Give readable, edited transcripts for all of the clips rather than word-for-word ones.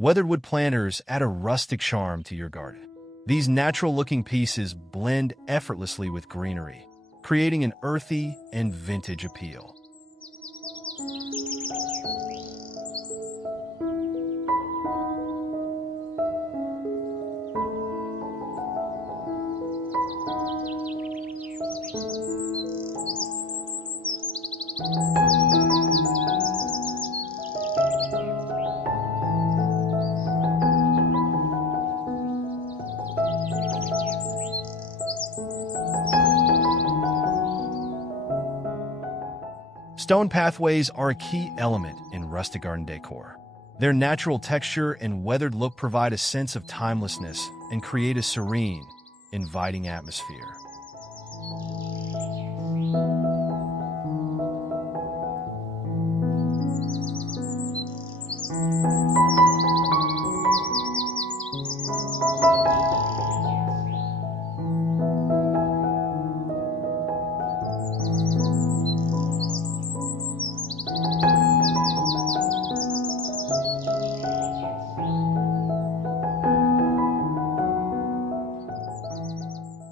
Weathered wood planters add a rustic charm to your garden. These natural-looking pieces blend effortlessly with greenery, creating an earthy and vintage appeal. Stone pathways are a key element in rustic garden decor. Their natural texture and weathered look provide a sense of timelessness and create a serene, inviting atmosphere.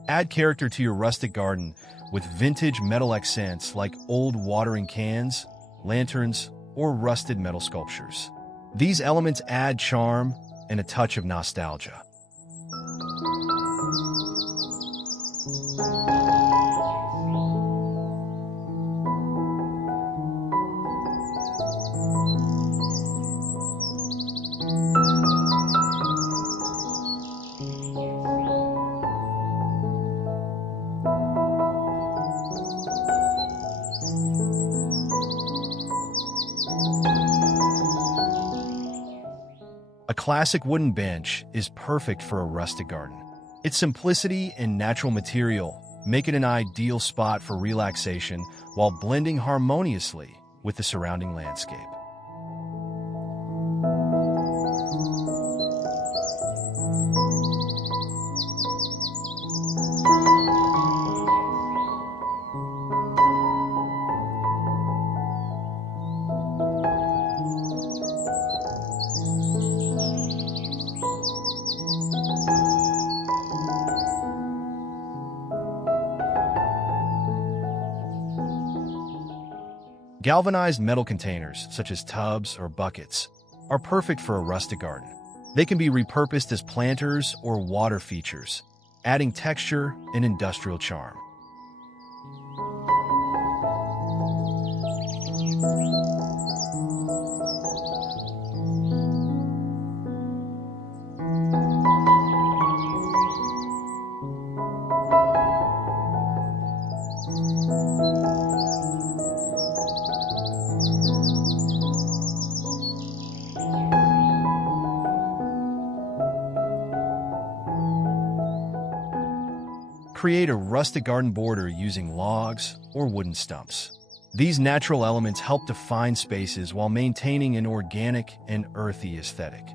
Add character to your rustic garden with vintage metal accents like old watering cans, lanterns, or rusted metal sculptures. These elements add charm and a touch of nostalgia. A classic wooden bench is perfect for a rustic garden. Its simplicity and natural material make it an ideal spot for relaxation while blending harmoniously with the surrounding landscape. Galvanized metal containers, such as tubs or buckets, are perfect for a rustic garden. They can be repurposed as planters or water features, adding texture and industrial charm. Create a rustic garden border using logs or wooden stumps. These natural elements help define spaces while maintaining an organic and earthy aesthetic.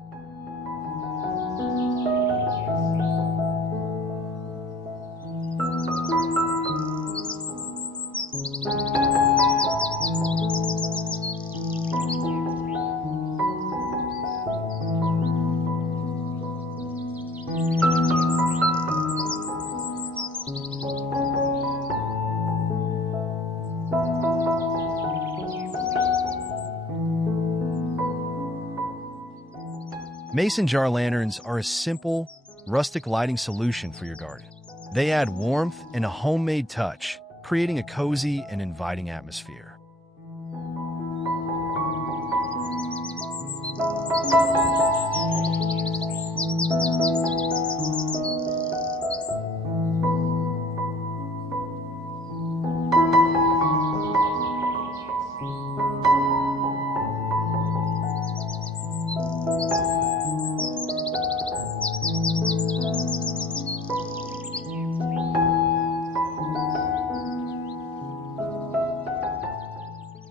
Mason jar lanterns are a simple, rustic lighting solution for your garden. They add warmth and a homemade touch, creating a cozy and inviting atmosphere.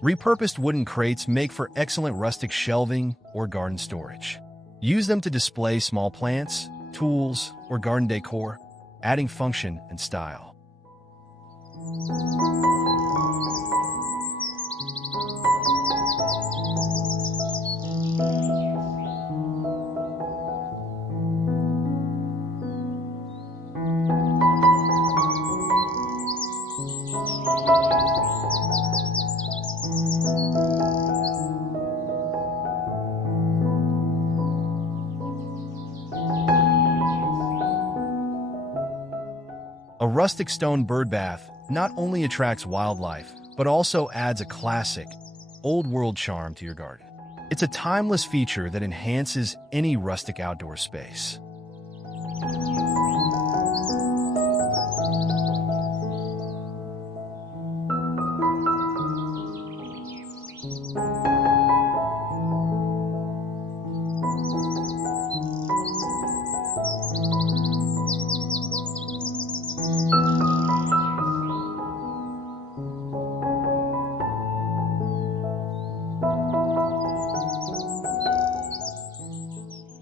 Repurposed wooden crates make for excellent rustic shelving or garden storage. Use them to display small plants, tools, or garden decor, adding function and style. rustic stone bird bath not only attracts wildlife, but also adds a classic, old-world charm to your garden. It's a timeless feature that enhances any rustic outdoor space.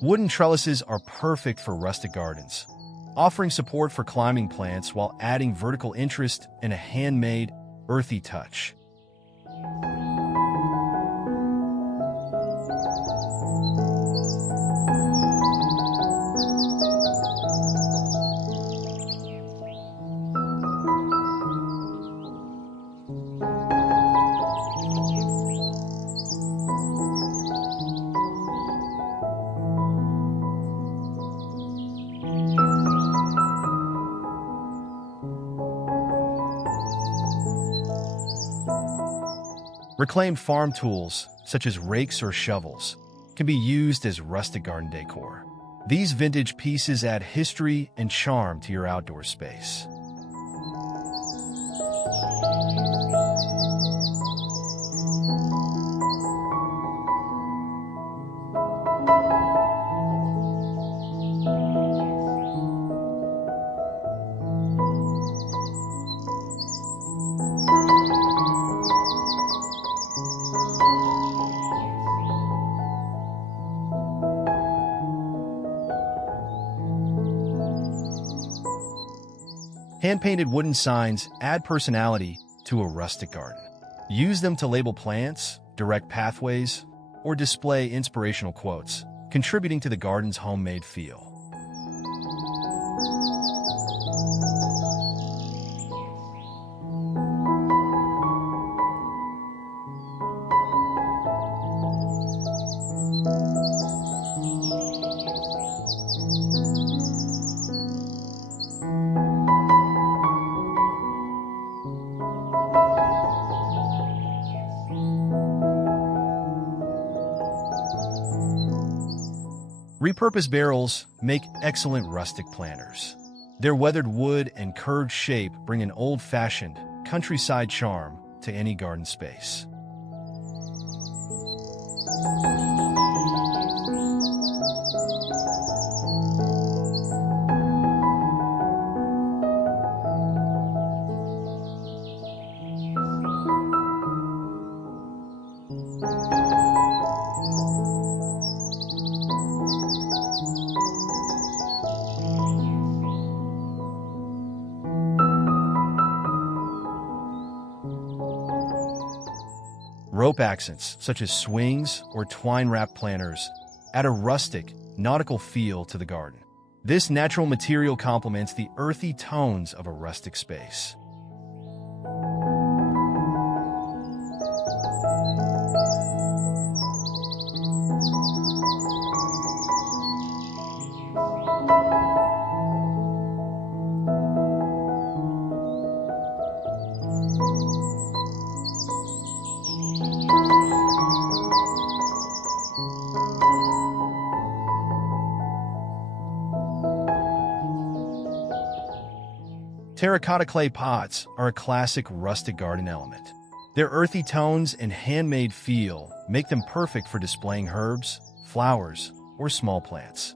Wooden trellises are perfect for rustic gardens, offering support for climbing plants while adding vertical interest and a handmade, earthy touch. Reclaimed farm tools, such as rakes or shovels, can be used as rustic garden decor. These vintage pieces add history and charm to your outdoor space. Hand-painted wooden signs add personality to a rustic garden. Use them to label plants, direct pathways, or display inspirational quotes, contributing to the garden's homemade feel. Repurposed barrels make excellent rustic planters. Their weathered wood and curved shape bring an old-fashioned, countryside charm to any garden space. Rope accents, such as swings or twine-wrapped planters, add a rustic, nautical feel to the garden. This natural material complements the earthy tones of a rustic space. Terracotta clay pots are a classic rustic garden element. Their earthy tones and handmade feel make them perfect for displaying herbs, flowers, or small plants.